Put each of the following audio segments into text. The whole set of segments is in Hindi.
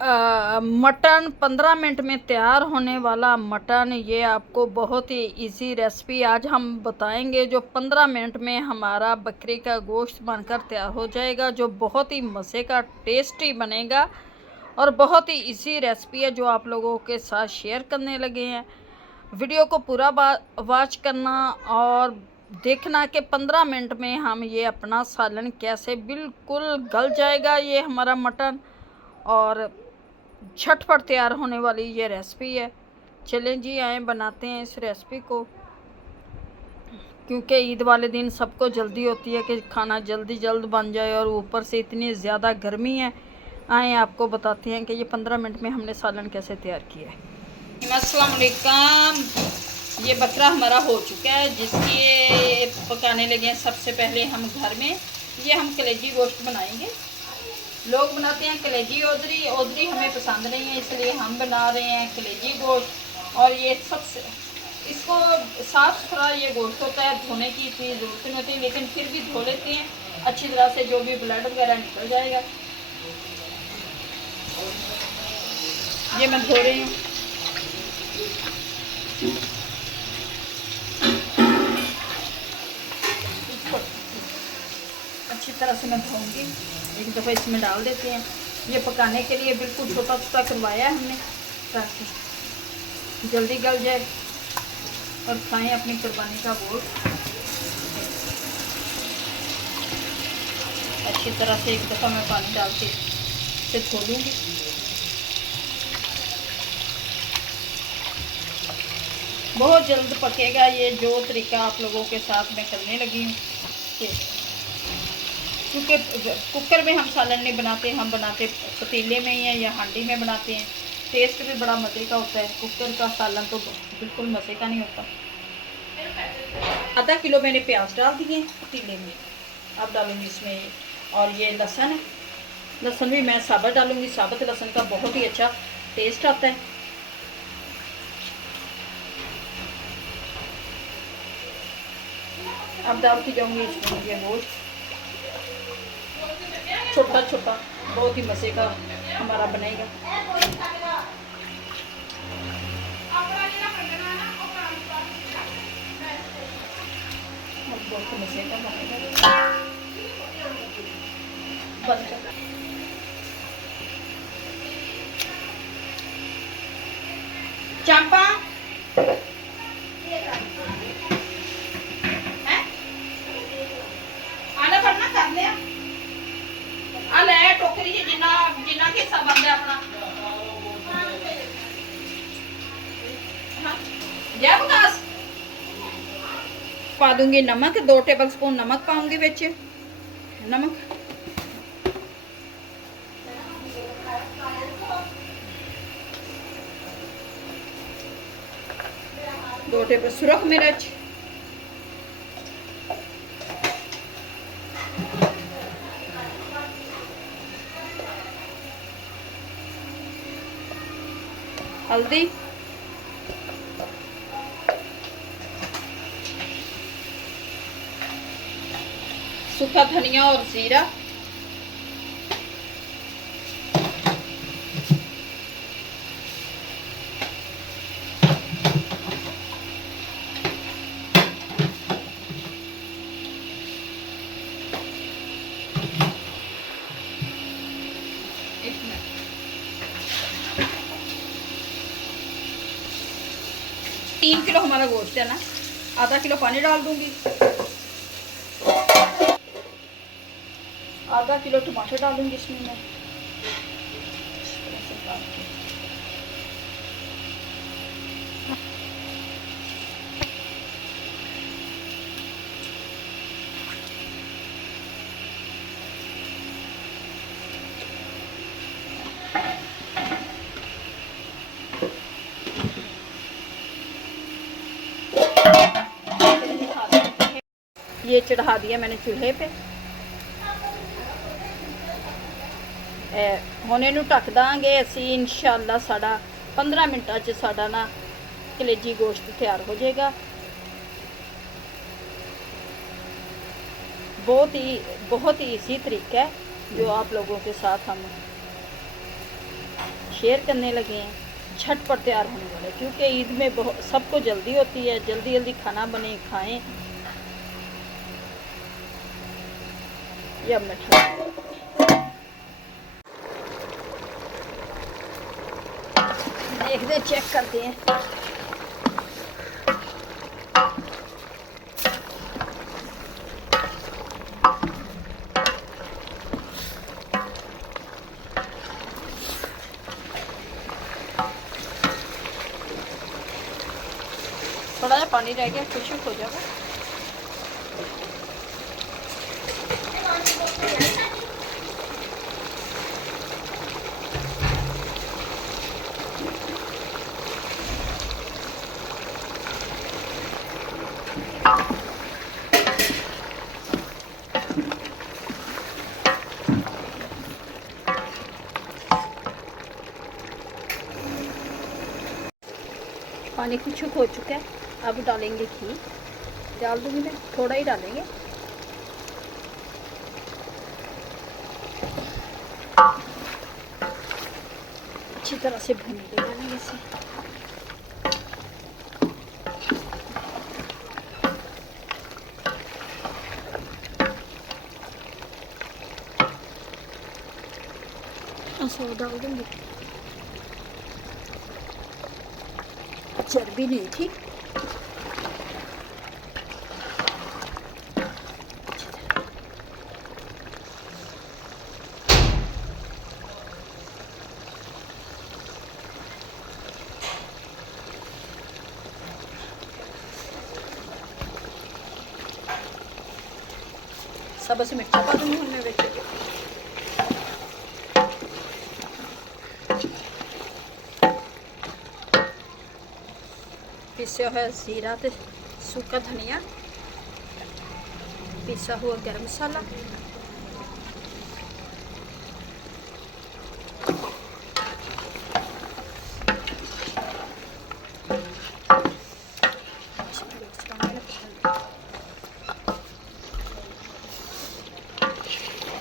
मटन 15 मिनट में तैयार होने वाला मटन, ये आपको बहुत ही इजी रेसिपी आज हम बताएंगे, जो 15 मिनट में हमारा बकरे का गोश्त बनकर तैयार हो जाएगा, जो बहुत ही मज़े का टेस्टी बनेगा और बहुत ही इजी रेसिपी है जो आप लोगों के साथ शेयर करने लगे हैं। वीडियो को पूरा वॉच करना और देखना कि 15 मिनट में हम ये अपना सालन कैसे बिल्कुल गल जाएगा ये हमारा मटन, और झटपट तैयार होने वाली ये रेसिपी है। चलें जी, आए बनाते हैं इस रेसिपी को, क्योंकि ईद वाले दिन सबको जल्दी होती है कि खाना जल्द बन जाए और ऊपर से इतनी ज़्यादा गर्मी है। आए आपको बताते हैं कि ये 15 मिनट में हमने सालन कैसे तैयार किया है। अस्सलाम वालेकुम। ये बकरा हमारा हो चुका है, जिसके पकाने लगे हैं। सबसे पहले हम घर में ये हम कलेजी गोश्त बनाएंगे। लोग बनाते हैं कलेजी ओदरी हमें पसंद नहीं है, इसलिए हम बना रहे हैं कलेजी गोश्त। और ये सबसे इसको साफ़ सुथरा ये गोश्त होता है, धोने की इतनी ज़रूरत नहीं होती, लेकिन फिर भी धो लेते हैं अच्छी तरह से, जो भी ब्लड वगैरह निकल जाएगा। ये मैं धो रही हूँ। अच्छी तरह से मैं धोऊंगी, एक दफ़ा इसमें डाल देते हैं। ये पकाने के लिए बिल्कुल छोटा छोटा करवाया है हमने, ताकि जल्दी गल जाए और खाएं अपनी कुर्बानी का गोश्त। अच्छी तरह से एक दफ़ा मैं पानी डाल के इसे धो लूँगी। बहुत जल्द पकेगा ये, जो तरीका आप लोगों के साथ मैं करने लगी हूँ। क्योंकि कुकर में हम सालन नहीं बनाते, हम बनाते पतीले में ही या हांडी में बनाते हैं। टेस्ट भी बड़ा मज़े का होता है। कुकर का सालन तो बिल्कुल मज़े का नहीं होता। आधा किलो मैंने प्याज डाल दिए पतीले में, अब डालूंगी इसमें। और ये लहसुन है, लहसुन भी मैं साबुत डालूंगी। साबुत लहसुन का बहुत ही अच्छा टेस्ट आता है। अब डालती जाऊंगी इसमें ये गोश्त, छोटा छोटा, बहुत ही मज़े का हमारा बनेगा। बहुत ही मज़े का बनेगा। चांपा आना पड़ना कर लिया टोकरी जिन्ना जिन्ना हिस्सा बनता अपना। जय विकास। पा दूंगी नमक, 2 टेबल स्पून नमक पाऊंगी बिच। नमक दो टेबल सुरख मिर्च, हल्दी, सूखा धनिया और जीरा, तीन किलो हमारा गोश्त है ना, आधा किलो पानी डाल दूंगी। आधा किलो टमाटर डालूंगी इसमें मैं। ये चढ़ा दिया मैंने चूल्हे पे। हुणे नूं ढक दांगे असी इंशाअल्लाह। साड़ा 15 मिनटां च साड़ा ना कलेजी गोश्त तैयार हो जाएगा। बहुत ही इसी तरीका है जो आप लोगों के साथ हम शेयर करने लगे हैं, झटपट तैयार होने वाले, क्योंकि ईद में बहुत सबको जल्दी होती है, जल्दी जल्दी खाना बने खाएं। या मिठाई देखते चेक करते हैं। थोड़ा सा पानी रह गया, खुशक हो जाएगा। पानी खुशक हो चुका है, अब डालेंगे घी। डाल दूँगी मैं, थोड़ा ही डालेंगे। अच्छी तरह से भून लेंगे इसे। ऐसे डाल दूँगी। चर्बी नहीं थी। सब से मिर्चा पा दूँगी उनमें बेच के। पिसा हुआ जीरा ते सूखा धनिया, पिसा हुआ गरम मसाला,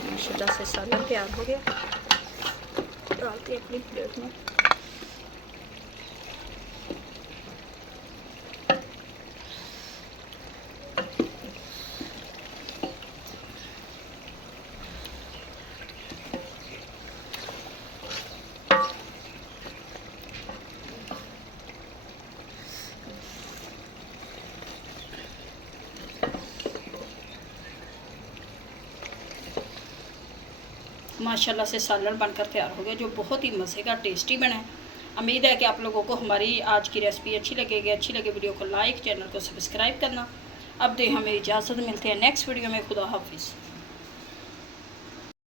माशाल्लाह से सालन तैयार हो गया। डालती है अपनी प्लेट में। माशाल्लाह से सालन बनकर तैयार हो गया, जो बहुत ही मज़े का टेस्टी बना है। उम्मीद है कि आप लोगों को हमारी आज की रेसिपी अच्छी लगेगी। अच्छी लगे वीडियो को लाइक, चैनल को सब्सक्राइब करना। अब दे हमें इजाज़त, मिलते हैं नेक्स्ट वीडियो में। खुदा हाफिज़।